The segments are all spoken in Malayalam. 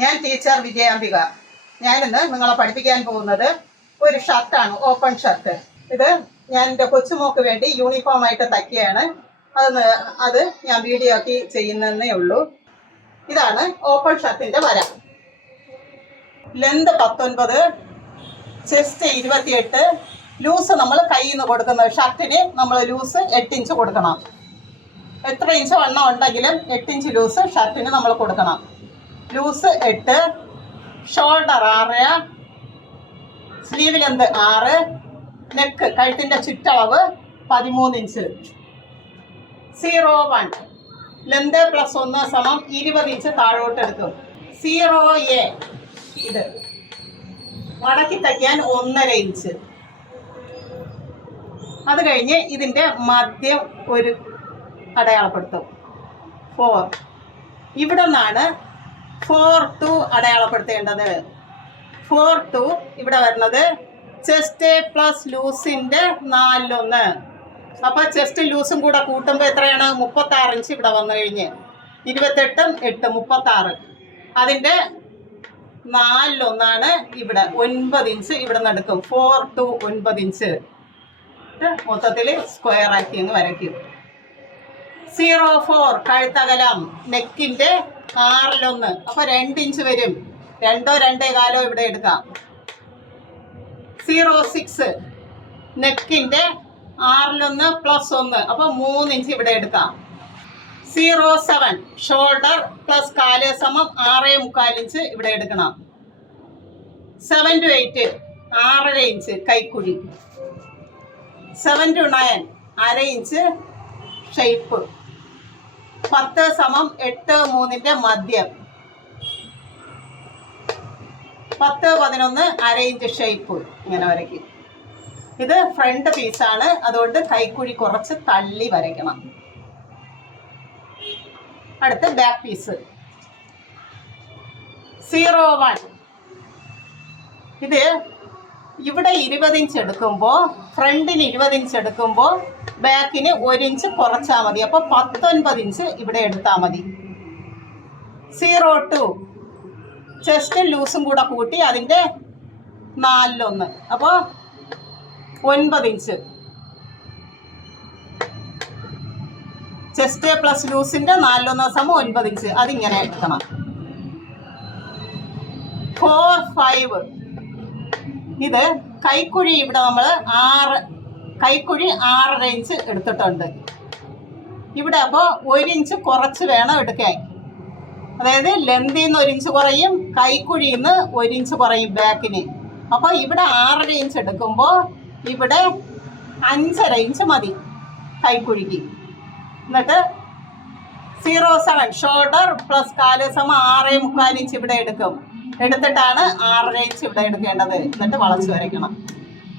ഞാൻ ടീച്ചർ വിജയാംബിക. ഞാനിന്ന് നിങ്ങളെ പഠിപ്പിക്കാൻ പോകുന്നത് ഒരു ഷർട്ടാണ്, ഓപ്പൺ ഷർട്ട്. ഇത് ഞാൻ എൻ്റെ കൊച്ചുമോക്ക് വേണ്ടി യൂണിഫോം ആയിട്ട് തയ്ക്കുകയാണ്. അത് ഞാൻ വീഡിയോ ആക്കി ചെയ്യുന്നതേ ഉള്ളൂ. ഇതാണ് ഓപ്പൺ ഷർട്ടിൻ്റെ വര. ലെന്ത് 19, ചെസ്റ്റ് 28, ലൂസ് നമ്മൾ കയ്യിൽ നിന്ന് കൊടുക്കുന്നത്. ഷർട്ടിന് നമ്മൾ ലൂസ് 8 ഇഞ്ച് കൊടുക്കണം. എത്ര ഇഞ്ച് വണ്ണം ഉണ്ടെങ്കിലും 8 ഇഞ്ച് ലൂസ് ഷർട്ടിന് നമ്മൾ കൊടുക്കണം. Loose 8, shoulder 6, sleeve length 6, neck കഴുത്തിൻ്റെ ചുറ്റളവ് 13 ഇഞ്ച്. 01 ലെന്ത് +1 = 20 ഇഞ്ച് താഴോട്ട് എടുക്കും. 0A ഇത് മടക്കി തയ്ക്കാൻ 1.5 ഇഞ്ച്. അത് കഴിഞ്ഞ് ഇതിൻ്റെ മധ്യം ഒരു അടയാളപ്പെടുത്തും. 4 ഇവിടെ നിന്നാണ് 4-2 അടയാളപ്പെടുത്തേണ്ടത്. 4-2 ഇവിടെ വരുന്നത് ചെസ്റ്റ് പ്ലസ് ലൂസിൻ്റെ 4-1. അപ്പോൾ ചെസ്റ്റ് ലൂസും കൂടെ കൂട്ടുമ്പോൾ എത്രയാണ്? 36 ഇഞ്ച് ഇവിടെ വന്നു കഴിഞ്ഞ് 28 8 36. അതിൻ്റെ 4-1 ഇവിടെ 9 ഇഞ്ച് ഇവിടെ നിന്ന് എടുക്കും. 4-2 9 ഇഞ്ച് മൊത്തത്തിൽ സ്ക്വയർ ആക്കി അങ്ങ് വരയ്ക്കും. 04 കഴുത്തകലം നെക്കിൻ്റെ 6-1. അപ്പോൾ 2 ഇഞ്ച് വരും. 2 2.25 ഇവിടെ എടുക്കാം. 06 നെക്കിൻ്റെ 6-1 +1. അപ്പോൾ 3 ഇഞ്ച് ഇവിടെ എടുക്കാം. 07 ഷോൾഡർ പ്ലസ് കാല് = 6.25 ഇഞ്ച് ഇവിടെ എടുക്കണം. 7 to 8 6.5 ഇഞ്ച് കൈക്കുഴി. 7 to 9 1/2 ഇഞ്ച് ഷേപ്പ്. 10 = 8 3ൻ്റെ മധ്യം. 10 11 1/2 ഇഞ്ച് ഷേപ്പ്. ഇങ്ങനെ വരയ്ക്കും. ഇത് ഫ്രണ്ട് പീസാണ്, അതുകൊണ്ട് കൈക്കുഴി കുറച്ച് തള്ളി വരയ്ക്കണം. അടുത്ത് ബാക്ക് പീസ്. 01 ഇത് ഇവിടെ 20 ഇഞ്ച് എടുക്കുമ്പോൾ, ഫ്രണ്ടിന് 20 ഇഞ്ച് എടുക്കുമ്പോൾ ബാക്കിന് 1 ഇഞ്ച് കുറച്ചാൽ മതി. അപ്പോൾ 19 ഇഞ്ച് ഇവിടെ എടുത്താൽ മതി. 02 ചെസ്റ്റ് ലൂസും കൂടെ കൂട്ടി അതിൻ്റെ 4-1. അപ്പോൾ 9 ഇഞ്ച്. ചെസ്റ്റ് പ്ലസ് ലൂസിൻ്റെ 4-1 = 9 ഇഞ്ച്. അതിങ്ങനെ എടുക്കണം. 45 ഇത് കൈക്കുഴി ഇവിടെ നമ്മൾ 6.5 ഇഞ്ച് എടുത്തിട്ടുണ്ട്. ഇവിടെ അപ്പോൾ 1 ഇഞ്ച് കുറച്ച് വേണം എടുക്കാൻ. അതായത് ലെന്തിൽ നിന്ന് 1 ഇഞ്ച് കുറയും, കൈക്കുഴിയിൽ നിന്ന് 1 ഇഞ്ച് കുറയും ബാക്കിന്. അപ്പോൾ ഇവിടെ 6.5 ഇഞ്ച് എടുക്കുമ്പോൾ ഇവിടെ 5.5 ഇഞ്ച് മതി കൈക്കുഴിക്ക്. എന്നിട്ട് 07 ഷോൾഡർ പ്ലസ് കാല് = 6.25 ഇഞ്ച് ഇവിടെ എടുക്കും. എടുത്തിട്ടാണ് 6.5 ഇഞ്ച് ഇവിടെ എടുക്കേണ്ടത്. എന്നിട്ട് വളച്ച് വരയ്ക്കണം.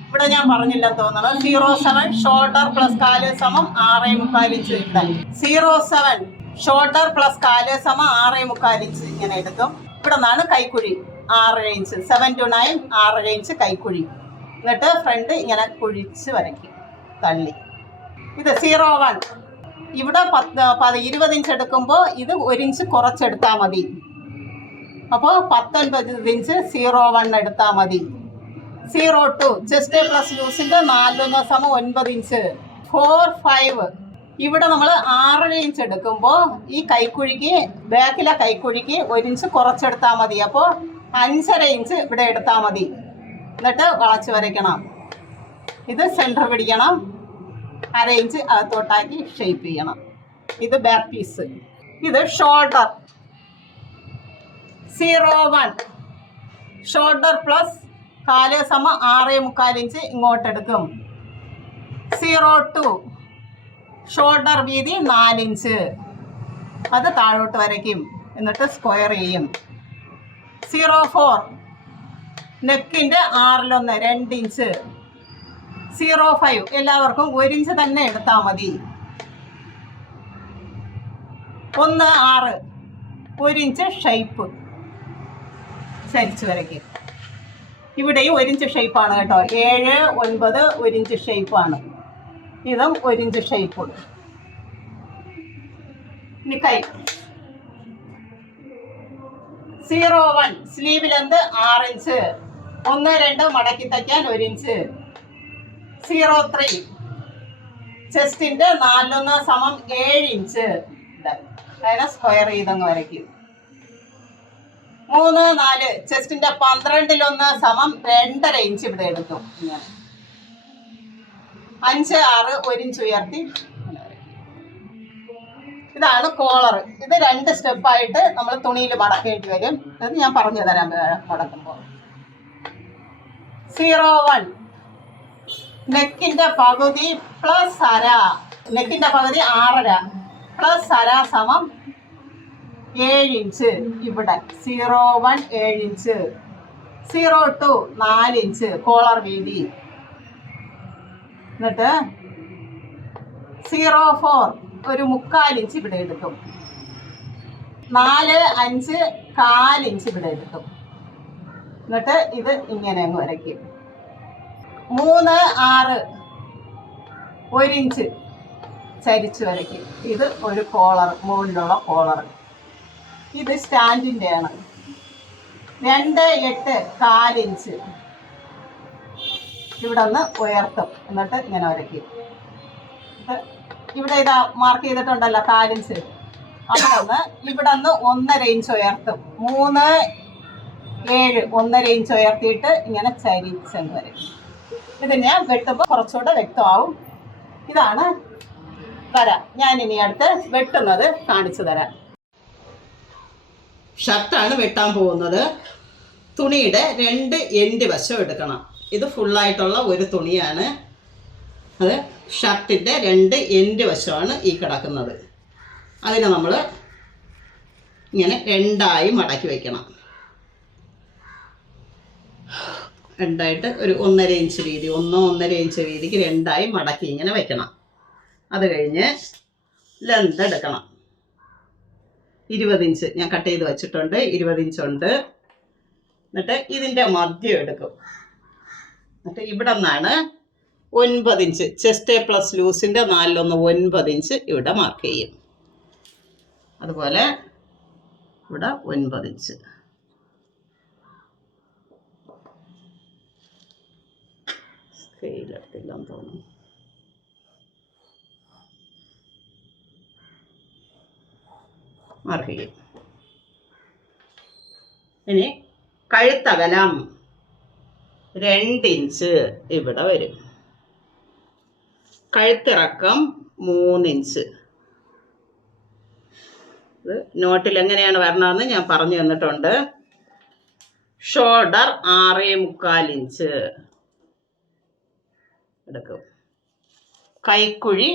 ഇവിടെ ഞാൻ പറഞ്ഞില്ലെന്ന് തോന്നുന്നു. 07 ഷോൾഡർ പ്ലസ് കാല് = 6.25 ഇഞ്ച് ഇവിടെ. 07 ഷോൾഡർ പ്ലസ് കാല് = 6.25 ഇഞ്ച് ഇങ്ങനെ എടുക്കും. ഇവിടെ നിന്നാണ് കൈക്കുഴി 6.5 ഇഞ്ച്. 7 to 9 6.5 ഇഞ്ച് കൈക്കുഴി. എന്നിട്ട് ഫ്രണ്ട് ഇങ്ങനെ കുഴിച്ച് വരയ്ക്കും തള്ളി. ഇത് 01 ഇവിടെ 20 ഇഞ്ച് എടുക്കുമ്പോൾ ഇത് 1 ഇഞ്ച് കുറച്ചെടുത്താൽ മതി. അപ്പോൾ 19 ഇഞ്ച് 01 എടുത്താൽ മതി. 02 ചെസ്റ്റ് പ്ലസ് ലൂസിൻ്റെ 4-1 = 9 ഇഞ്ച്. 45 ഇവിടെ നമ്മൾ 6.5 ഇഞ്ച് എടുക്കുമ്പോൾ ഈ കൈക്കുഴിക്ക് ബാക്കിലെ കൈക്കുഴിക്ക് 1 ഇഞ്ച് കുറച്ചെടുത്താൽ മതി. അപ്പോൾ 5.5 ഇഞ്ച് ഇവിടെ എടുത്താൽ മതി. എന്നിട്ട് വളച്ച് വരയ്ക്കണം. ഇത് സെൻറ്റർ പിടിക്കണം. 1/2 ഇഞ്ച് അകത്തോട്ടാക്കി ഷേപ്പ് ചെയ്യണം. ഇത് ബാക്ക് പീസ്. ഇത് ഷോൾഡർ. 01 ഷോൾഡർ പ്ലസ് കാല് = 6.25 ഇഞ്ച് ഇങ്ങോട്ടെടുക്കും. 02 ഷോൾഡർ വീതി 4 ഇഞ്ച്. അത് താഴോട്ട് വരയ്ക്കും. എന്നിട്ട് സ്ക്വയർ ചെയ്യും. 04 നെക്കിൻ്റെ 6-1 2 ഇഞ്ച്. 05 എല്ലാവർക്കും 1 ഇഞ്ച് തന്നെ എടുത്താൽ മതി. 16 1 ഇഞ്ച് ഷേപ്പ് ചരിച്ച് വരയ്ക്കും. ഇവിടെയും 1 ഇഞ്ച് ഷേപ്പാണ് കേട്ടോ. 7 9 1 ഇഞ്ച് ഷേപ്പാണ്. ഇതും 1 ഇഞ്ച് ഷേപ്പ്. ഇനി കൈ 01 സ്ലീവ് ലെന്ത് 6 ഇഞ്ച്. 1 2 മടക്കി തയ്ക്കാൻ 1 ഇഞ്ച്. 03 ചെസ്റ്റിന്റെ 4 സമം 7 ഇഞ്ച്. അതിനെ സ്ക്വയർ ചെയ്തങ്ങ് വരയ്ക്കും. 3 4 ചെസ്റ്റിന്റെ 12 സമം 2.5 ഇഞ്ച് ഇവിടെ എടുക്കും. 5 6 1 ഇഞ്ച് ഉയർത്തി. ഇതാണ് കോളർ. ഇത് 2 സ്റ്റെപ്പായിട്ട് നമ്മൾ തുണിയിൽ മടക്കേണ്ടി വരും. ഇത് ഞാൻ പറഞ്ഞു തരാം മടക്കുമ്പോൾ. 01 നെക്കിന്റെ പകുതി പ്ലസ് അര. നെക്കിന്റെ പകുതി 6.5 പ്ലസ് അര സമം 7 ഇഞ്ച് ഇവിടെ. 01 7 ഇഞ്ച്. 02 4 ഇഞ്ച് കോളർ വീതി. എന്നിട്ട് 04 ഒരു 3/4 ഇഞ്ച് ഇവിടെ എടുക്കും. 4 5 1/4 ഇഞ്ച് ഇവിടെ എടുക്കും. എന്നിട്ട് ഇത് ഇങ്ങനെ അങ്ങ് വരയ്ക്കും. 3 6 1 ഇഞ്ച് ചരിച്ച് വരയ്ക്കും. ഇത് ഒരു കോളർ, മുകളിലുള്ള കോളർ. ഇത് സ്റ്റാൻഡിൻ്റെ ആണ്. 2 8 1/4 ഇഞ്ച് ഇവിടെ ഒന്ന് ഉയർത്തും. എന്നിട്ട് ഇങ്ങനെ വരയ്ക്കും. ഇവിടെ ഇതാ മാർക്ക് ചെയ്തിട്ടുണ്ടല്ലോ 1/4 ഇഞ്ച്. അപ്പോൾ ഇവിടെ നിന്ന് 1.5 ഇഞ്ച് ഉയർത്തും. 3 7 1.5 ഇഞ്ച് ഉയർത്തിയിട്ട് ഇങ്ങനെ ചരിച്ചങ്ങ് വരയ്ക്കും. ഇത് ഞാൻ വെട്ടുമ്പോൾ കുറച്ചുകൂടെ വ്യക്തമാവും. ഇതാണ് വര. ഞാനിനി അടുത്ത് വെട്ടുന്നത് കാണിച്ചു തരാം. ഷർട്ടാണ് വെട്ടാൻ പോകുന്നത്. തുണിയുടെ 2 എൻഡ് വശം എടുക്കണം. ഇത് ഫുള്ളായിട്ടുള്ള ഒരു തുണിയാണ്. അത് ഷർട്ടിൻ്റെ 2 എൻഡ് വശമാണ് ഈ കിടക്കുന്നത്. അതിനെ നമ്മൾ ഇങ്ങനെ 2ആയി മടക്കി വയ്ക്കണം. 2ആയിട്ട് ഒരു 1.5 ഇഞ്ച് വീതി, 1.5 ഇഞ്ച് വീതിക്ക് 2ആയി മടക്കി ഇങ്ങനെ വയ്ക്കണം. അത് കഴിഞ്ഞ് ലെന്ത് എടുക്കണം. 20 ഇഞ്ച് ഞാൻ കട്ട് ചെയ്ത് വെച്ചിട്ടുണ്ട്. 20 ഇഞ്ചുണ്ട്. എന്നിട്ട് ഇതിൻ്റെ മധ്യം എടുക്കും. എന്നിട്ട് ഇവിടെ നിന്നാണ് 9 ഇഞ്ച് ചെസ്റ്റ് പ്ലസ് ലൂസിൻ്റെ 4 9 ഇഞ്ച് ഇവിടെ മാർക്ക് ചെയ്യും. അതുപോലെ ഇവിടെ 9 ഇഞ്ച്. സ്കെയിലെടുത്തില്ലെന്ന് തോന്നുന്നു. മാർക്ക് ചെയ്യും. ഇനി കഴുത്തകലം 2 ഇഞ്ച് ഇവിടെ വരും. കഴുത്തിറക്കം 3 ഇഞ്ച്. ഇത് നോട്ടിൽ എങ്ങനെയാണ് വരണമെന്ന് ഞാൻ പറഞ്ഞു തന്നിട്ടുണ്ട്. ഷോൾഡർ 6.25 ഇഞ്ച് എടുക്കും. കൈക്കുഴി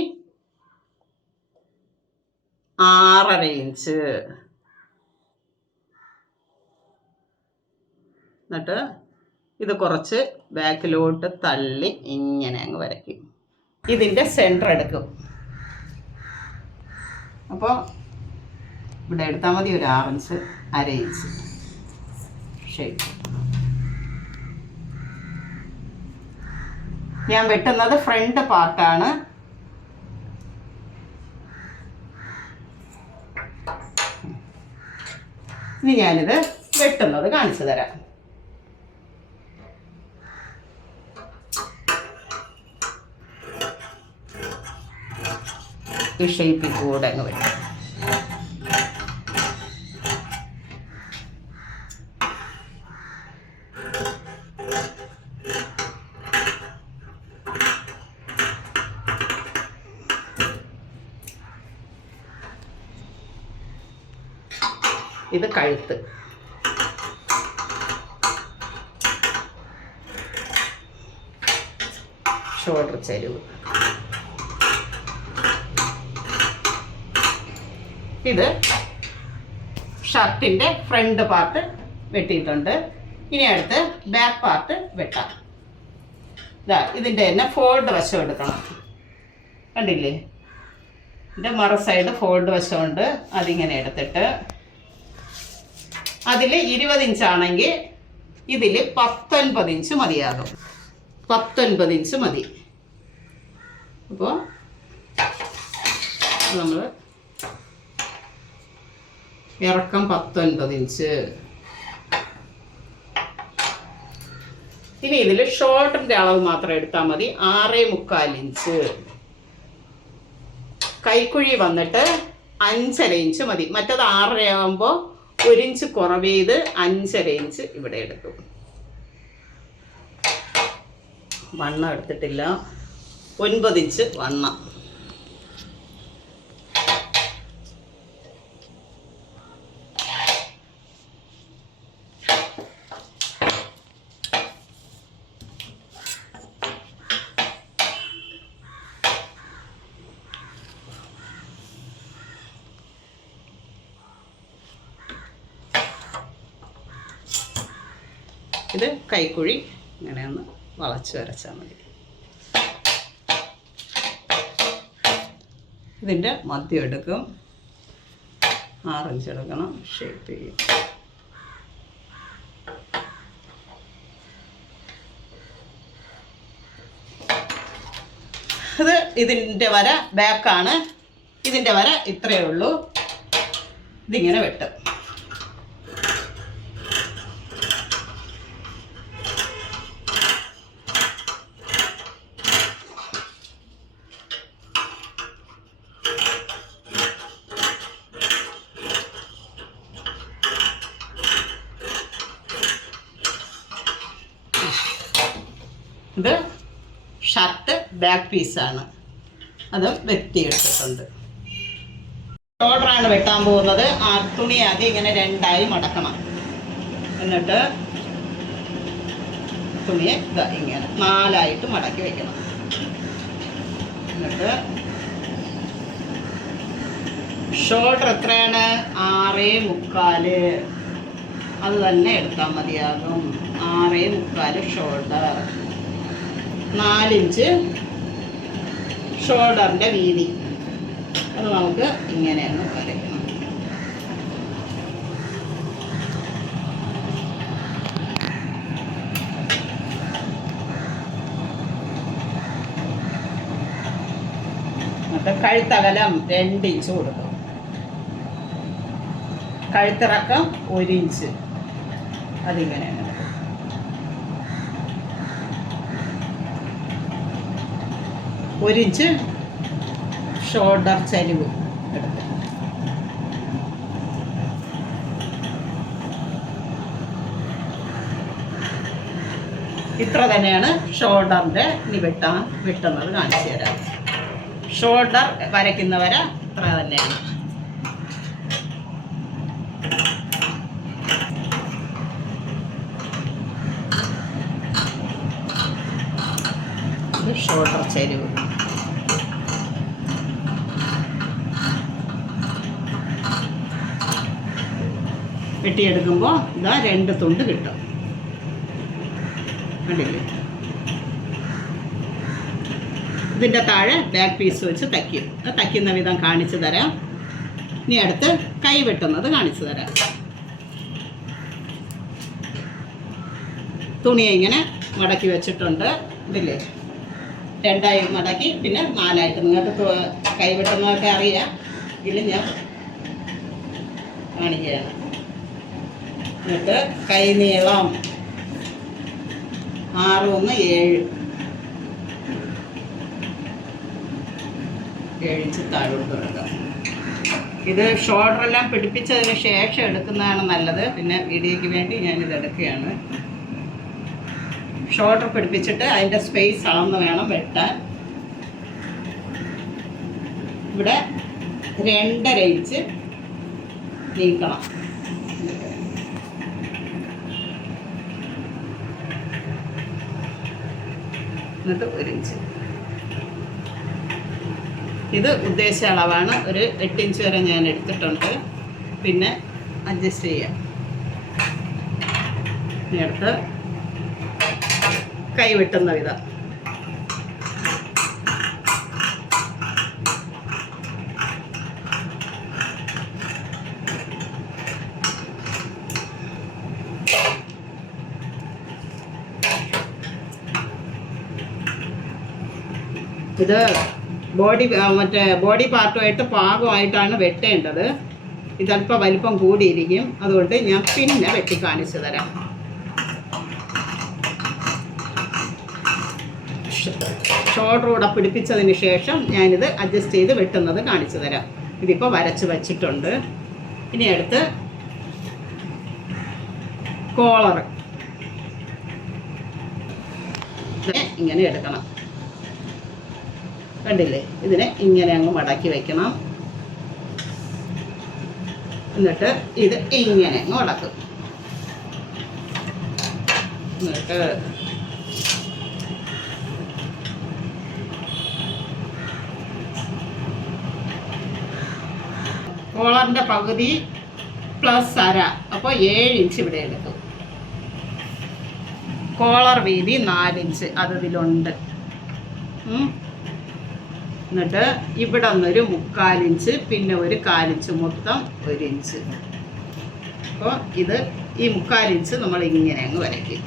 6.5 ഇഞ്ച്. എന്നിട്ട് ഇത് കുറച്ച് ബാക്കിലോട്ട് തള്ളി ഇങ്ങനെ അങ്ങ് വരയ്ക്കും. ഇതിൻ്റെ സെൻറ്റർ എടുക്കും. അപ്പോൾ ഇവിടെ എടുത്താൽ മതി. ഒരു 6 ഇഞ്ച് 1/2 ഇഞ്ച് ഷേപ്പ്. ഞാൻ വെട്ടുന്നത് ഫ്രണ്ട് പാർട്ടാണ്. ഇനി ഞാനിത് വെട്ടുന്നത് കാണിച്ചു തരാം. ഈ ഷേപ്പിൽ കൂടെ അങ്ങ് വെട്ടും. ഇത് കഴുത്ത്. ഷോൾഡർ ചരിവ്. ഇത് ഷർട്ടിൻ്റെ ഫ്രണ്ട് പാർട്ട് വെട്ടിയിട്ടുണ്ട്. ഇനി അടുത്ത് ബാക്ക് പാർട്ട് വെട്ടാം. ഇതാ ഇതിൻ്റെ തന്നെ ഫോൾഡ് വശം എടുക്കണം. കണ്ടില്ലേ? ഇതിൻ്റെ മറ സൈഡ് ഫോൾഡ് വശമുണ്ട്. അതിങ്ങനെ എടുത്തിട്ട് അതിൽ 20 ഇഞ്ചാണെങ്കിൽ ഇതിൽ 19 ഇഞ്ച് മതിയാകും. 19 ഇഞ്ച് മതി. അപ്പോൾ നമ്മൾ ഇറക്കം 19 ഇഞ്ച്, ഇനി ഇതിൽ ഷോൾഡറിൻ്റെ അളവ് മാത്രം എടുത്താൽ മതി. 6.25 ഇഞ്ച്. കൈക്കുഴി വന്നിട്ട് 5.5 ഇഞ്ച് മതി. മറ്റത് 6.5 ആകുമ്പോൾ 1 ഇഞ്ച് കുറവ് ചെയ്ത് 5.5 ഇഞ്ച് ഇവിടെ എടുക്കും. വണ്ണം എടുത്തിട്ടില്ല. 9 ഇഞ്ച് വണ്ണം. ഇത് കൈക്കുഴി ഇങ്ങനെ ഒന്ന് വളച്ച് വരച്ചാൽ മതി. ഇതിൻ്റെ മദ്യം എടുക്കും. 6 ഇഞ്ച് എടുക്കണം. ഷേപ്പ് ചെയ്യും. ഇത് ഇതിൻ്റെ വര ബാക്കാണ്. ഇതിൻ്റെ വര ഇത്രയേ ഉള്ളൂ. ഇതിങ്ങനെ വെട്ടും. ഇത് ഷർട്ട് ബാക്ക് പീസാണ്. അതും വെട്ടിയെടുത്തിട്ടുണ്ട്. ഷോൾഡറാണ് വെട്ടാൻ പോകുന്നത്. ആ തുണി ആദ്യം ഇങ്ങനെ 2ആയി മടക്കണം. എന്നിട്ട് തുണിയെ ഇങ്ങനെ 4ആയിട്ട് മടക്കി വെക്കണം. എന്നിട്ട് ഷോൾഡർ എത്രയാണ്? 6.25. അത് തന്നെ എടുത്താൽ മതിയാകും. 6.25 ഷോൾഡർ. 4 ഇഞ്ച് ഷോൾഡറിൻ്റെ വീതി. അത് നമുക്ക് ഇങ്ങനെയൊന്ന് വരയ്ക്കണം. എന്നിട്ട് കഴുത്തകലം 2 ഇഞ്ച് കൊടുക്കും. കഴുത്തിറക്കം 1 ഇഞ്ച്. അതിങ്ങനെയാണ്. 1 ഇഞ്ച് ഷോൾഡർ ചരിവ് എടുത്ത് ഇത്ര തന്നെയാണ് ഷോൾഡറിൻ്റെ ഇനി വെട്ടുന്നത് കാണിച്ചു തരാം. ഷോൾഡർ വരയ്ക്കുന്നവര ഇത്ര തന്നെയാണ്. ഷോൾഡർ ചരിവ്. വെട്ടിയെടുക്കുമ്പോൾ ഇതാ 2 തുണ്ട് കിട്ടും. കണ്ടില്ലേ? ഇതിൻ്റെ താഴെ ബാക്ക് പീസ് വെച്ച് തയ്ക്കും. തയ്ക്കുന്ന വിധം കാണിച്ചു തരാം. ഇനി അടുത്ത് കൈ വെട്ടുന്നത് കാണിച്ചു തരാം. തുണിയെ ഇങ്ങനെ മടക്കി വെച്ചിട്ടുണ്ട്. ഇതില്ലേ 2ആയി മടക്കി പിന്നെ 4ആയിട്ട്. നിങ്ങൾക്ക് കൈ വെട്ടുന്നതൊക്കെ അറിയാം. ഇതിൽ ഞാൻ കാണിക്കുകയാണ്. എന്നിട്ട് കൈ നീളം 6 1 7 ഇഞ്ച് താഴോട്ട് എടുക്കാം. ഇത് ഷോൾഡറെല്ലാം പിടിപ്പിച്ചതിന് ശേഷം എടുക്കുന്നതാണ് നല്ലത്. പിന്നെ വീഡിയോയ്ക്ക് വേണ്ടി ഞാനിത് എടുക്കുകയാണ്. ഷോൾഡർ പിടിപ്പിച്ചിട്ട് അതിൻ്റെ സ്പേസ് അളന്ന് വേണം വെട്ടാൻ. ഇവിടെ 2.5 ഇഞ്ച് നീക്കണം. എന്നിട്ട് 1 ഇഞ്ച്. ഇത് ഉദ്ദേശ അളവാണ്. ഒരു 8 ഇഞ്ച് വരെ ഞാൻ എടുത്തിട്ടുണ്ട്. പിന്നെ അഡ്ജസ്റ്റ് ചെയ്യാം. നേരത്തെ കൈ വെട്ടുന്ന വിധം. ഇത് ബോഡി പാർട്ടുമായിട്ട് പാകമായിട്ടാണ് വെട്ടേണ്ടത്. ഇതല്പം വലിപ്പം കൂടിയിരിക്കും. അതുകൊണ്ട് ഞാൻ പിന്നെ വെട്ടി കാണിച്ചു തരാം. ഷോൾഡർ കൂടെ പിടിപ്പിച്ചതിന് ശേഷം ഞാനിത് അഡ്ജസ്റ്റ് ചെയ്ത് വെട്ടുന്നത് കാണിച്ചു തരാം. ഇതിപ്പോൾ വരച്ച് വച്ചിട്ടുണ്ട്. ഇനി അടുത്ത് കോളർ ഇങ്ങനെ എടുക്കണം. കണ്ടില്ലേ? ഇതിനെ ഇങ്ങനെ അങ്ങ് മടക്കി വയ്ക്കണം. എന്നിട്ട് ഇത് ഇങ്ങനെ അങ്ങ് മടക്കും. എന്നിട്ട് കോളറിൻ്റെ പകുതി പ്ലസ് അര, അപ്പോൾ 7 ഇഞ്ച് ഇവിടെ എടുക്കും. കോളർ വീതി 4 ഇഞ്ച് അത് ഇതിലുണ്ട്. എന്നിട്ട് ഇവിടെ നിന്നൊരു 3/4 ഇഞ്ച്, പിന്നെ ഒരു 1/4 ഇഞ്ച്, മൊത്തം 1 ഇഞ്ച്. അപ്പോൾ ഇത് ഈ 3/4 ഇഞ്ച് നമ്മൾ ഇങ്ങനെ അങ്ങ് വരയ്ക്കും.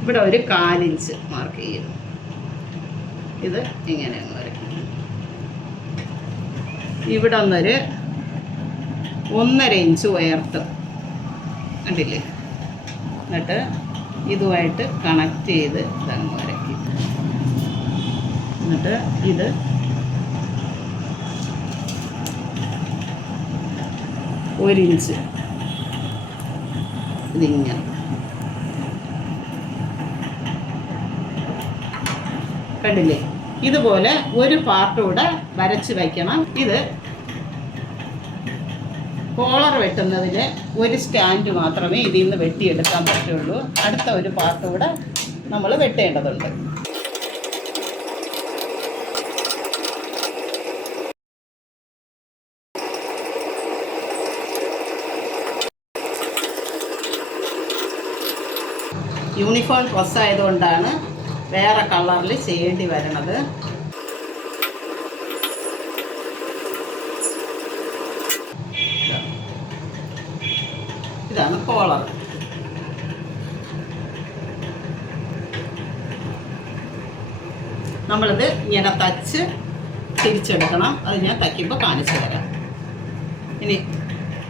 ഇവിടെ ഒരു 1/4 ഇഞ്ച് മാർക്ക് ചെയ്യും. ഇത് ഇങ്ങനെ അങ്ങ് വരയ്ക്കും. ഇവിടെ നിന്നൊരു 1.5 ഇഞ്ച് ഉയർത്തും. കണ്ടില്ലേ? എന്നിട്ട് ഇതുമായിട്ട് കണക്ട് ചെയ്ത് ഇതങ്ങ് വരയ്ക്കും. എന്നിട്ട് ഇത് ഒരു ഇഞ്ച് ഇതിങ്ങനെ കണ്ടില്ലേ? ഇതുപോലെ ഒരു പാർട്ട് കൂടെ വരച്ച് വയ്ക്കണം. ഇത് കോളർ വെട്ടുന്നതിന് ഒരു സ്റ്റാൻഡ് മാത്രമേ ഇതിൽ നിന്ന് വെട്ടിയെടുക്കാൻ പറ്റുള്ളൂ. അടുത്ത ഒരു പാർട്ട് കൂടെ നമ്മൾ വെട്ടേണ്ടതുണ്ട്. യൂണിഫോം ഡ്രസ് ആയതുകൊണ്ടാണ് വേറെ കളറിൽ ചെയ്യേണ്ടി വരണത്. ഇതാണ് കോളർ. നമ്മളിത് ഇങ്ങനെ തച്ച് തിരിച്ചെടുക്കണം. അത് ഞാൻ തയ്ക്കുമ്പോൾ കാണിച്ചു തരാം. ഇനി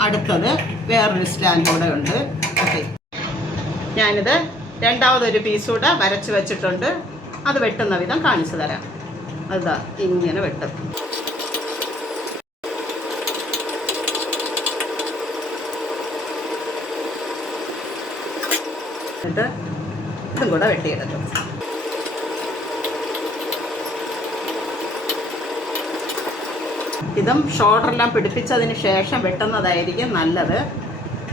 അടുത്തത് വേറൊരു സ്റ്റാൻഡ് കൂടെ ഉണ്ട്. ഓക്കെ, ഞാനിത് രണ്ടാമതൊരു പീസ് കൂടെ വരച്ച് വെച്ചിട്ടുണ്ട്. അത് വെട്ടുന്ന വിധം കാണിച്ചു തരാം. അതാ ഇങ്ങനെ വെട്ടും. എന്നിട്ട് ഇതും കൂടെ വെട്ടിയെടുക്കും. ഇതും ഷോൾഡറെല്ലാം പിടിപ്പിച്ചതിന് ശേഷം വെട്ടുന്നതായിരിക്കും നല്ലത്.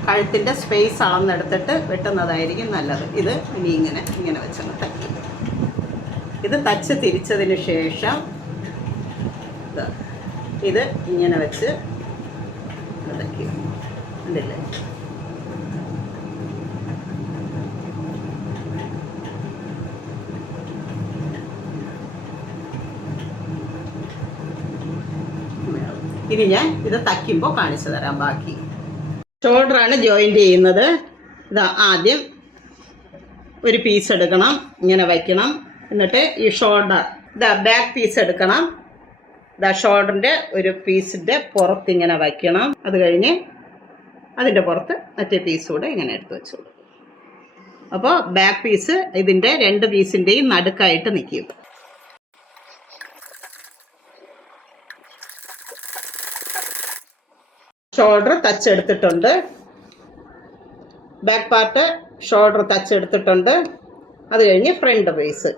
കഴുത്തിൻ്റെ സ്പേസ് അളന്നെടുത്തിട്ട് വെട്ടുന്നതായിരിക്കും നല്ലത്. ഇത് ഇനി ഇങ്ങനെ വെച്ചങ്ങ് തയ്ക്കും. ഇത് തച്ച് തിരിച്ചതിന് ശേഷം ഇത് ഇങ്ങനെ വെച്ച് തയ്ക്കും. ഉണ്ടല്ലേ? ഇനി ഞാൻ ഇത് തയ്ക്കുമ്പോൾ കാണിച്ചു തരാം ബാക്കി. ഷോൾഡറാണ് ജോയിൻ്റ് ചെയ്യുന്നത്. ഇതാ ആദ്യം ഒരു പീസ് എടുക്കണം, ഇങ്ങനെ വയ്ക്കണം. എന്നിട്ട് ഈ ഷോൾഡർ ഇതാ ബാക്ക് പീസ് എടുക്കണം. ഇതാ ഷോൾഡറിൻ്റെ ഒരു പീസിൻ്റെ പുറത്ത് ഇങ്ങനെ വയ്ക്കണം. അത് കഴിഞ്ഞ് അതിൻ്റെ പുറത്ത് മറ്റേ പീസ് കൂടെ ഇങ്ങനെ എടുത്ത് വെച്ചോളൂ. അപ്പോൾ ബാക്ക് പീസ് ഇതിൻ്റെ 2 പീസിൻ്റെയും നടുക്കായിട്ട് നിൽക്കും. ഷോൾഡർ തച്ചെടുത്തിട്ടുണ്ട്. ബാക്ക് പാർട്ട് ഷോൾഡർ തച്ചെടുത്തിട്ടുണ്ട്. അത് കഴിഞ്ഞ് ഫ്രണ്ട് പീസ്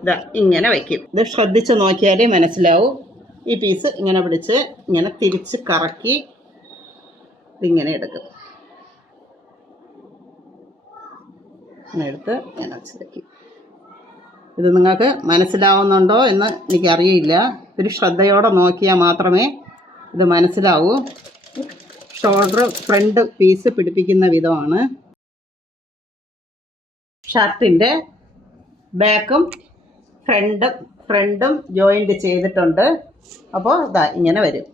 ഇതാ ഇങ്ങനെ വയ്ക്കും. ഇത് ശ്രദ്ധിച്ച് നോക്കിയാലേ മനസ്സിലാവും. ഈ പീസ് ഇങ്ങനെ പിടിച്ച് ഇങ്ങനെ തിരിച്ച് കറക്കി ഇതിങ്ങനെ എടുക്കും. ഇങ്ങനെ എടുത്ത് ഇങ്ങനെ വയ്ക്കും. ഇത് നിങ്ങൾക്ക് മനസ്സിലാവുന്നുണ്ടോ എന്ന് എനിക്കറിയില്ല. ഒരു ശ്രദ്ധയോടെ നോക്കിയാൽ മാത്രമേ ഇത് മനസ്സിലാവൂ. ഷോൾഡർ ഫ്രണ്ട് പീസ് പിടിപ്പിക്കുന്ന വിധമാണ്. ഷർട്ടിൻ്റെ ബാക്കും ഫ്രണ്ടും ജോയിൻ്റ് ചെയ്തിട്ടുണ്ട്. അപ്പോൾ ഇതാ ഇങ്ങനെ വരും.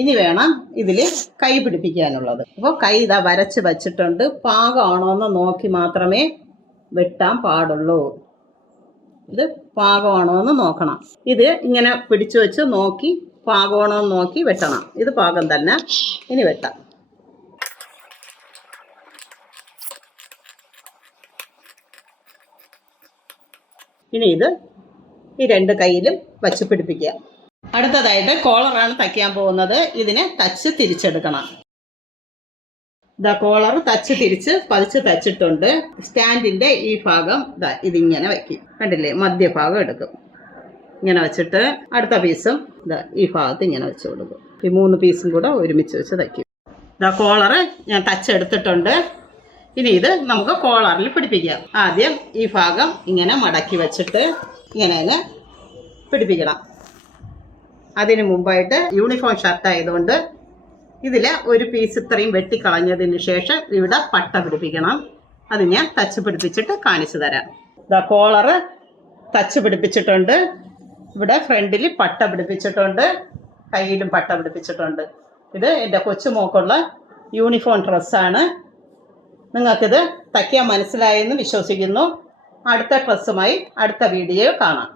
ഇനി വേണം ഇതിൽ കൈ പിടിപ്പിക്കാനുള്ളത്. അപ്പോൾ കൈ ഇതാ വരച്ച് വച്ചിട്ടുണ്ട്. പാകമാണോ എന്ന് നോക്കി മാത്രമേ വെട്ടാൻ പാടുള്ളൂ. ഇത് പാകമാണോ എന്ന് നോക്കണം. ഇത് ഇങ്ങനെ പിടിച്ചു വെച്ച് നോക്കി പാകമാണോ എന്ന് നോക്കി വെട്ടണം. ഇത് പാകം തന്നെ. ഇനി വെട്ടാം. ഇനി ഇത് ഈ 2 കൈയിലും വച്ച് പിടിപ്പിക്കുക. അടുത്തതായിട്ട് കോളറാണ് തയ്ക്കാൻ പോകുന്നത്. ഇതിനെ തച്ച് തിരിച്ചെടുക്കണം. കോളർ തച്ച് തിരിച്ച് പതിച്ച് തച്ചിട്ടുണ്ട്. സ്റ്റാൻഡിൻ്റെ ഈ ഭാഗം ഇതിങ്ങനെ വയ്ക്കും. കണ്ടില്ലേ, മധ്യഭാഗം എടുക്കും. ഇങ്ങനെ വെച്ചിട്ട് അടുത്ത പീസും ഈ ഭാഗത്ത് ഇങ്ങനെ വെച്ച് കൊടുക്കും. ഈ 3 പീസും കൂടെ ഒരുമിച്ച് വെച്ച് തയ്ക്കും. കോളർ ഞാൻ തച്ചെടുത്തിട്ടുണ്ട്. ഇനി ഇത് നമുക്ക് കോളറിൽ പിടിപ്പിക്കാം. ആദ്യം ഈ ഭാഗം ഇങ്ങനെ മടക്കി വെച്ചിട്ട് ഇങ്ങനെ പിടിപ്പിക്കണം. അതിന് മുമ്പായിട്ട് യൂണിഫോം ഷർട്ട് ആയതുകൊണ്ട് ഇതിൽ ഒരു പീസ് ഇത്രയും വെട്ടിക്കളഞ്ഞതിന് ശേഷം ഇവിടെ പട്ട പിടിപ്പിക്കണം. അത് ഞാൻ തച്ച് പിടിപ്പിച്ചിട്ട് കാണിച്ചു തരാം. കോളറ് തച്ച് പിടിപ്പിച്ചിട്ടുണ്ട്. ഇവിടെ ഫ്രണ്ടിൽ പട്ട പിടിപ്പിച്ചിട്ടുണ്ട്. കയ്യിലും പട്ട പിടിപ്പിച്ചിട്ടുണ്ട്. ഇത് എൻ്റെ കൊച്ചുമോക്കുള്ള യൂണിഫോം ഡ്രസ്സാണ്. നിങ്ങൾക്കിത് തയ്ക്കാൻ മനസ്സിലായെന്ന് വിശ്വസിക്കുന്നു. അടുത്ത ഡ്രസ്സുമായി അടുത്ത വീഡിയോ കാണാം.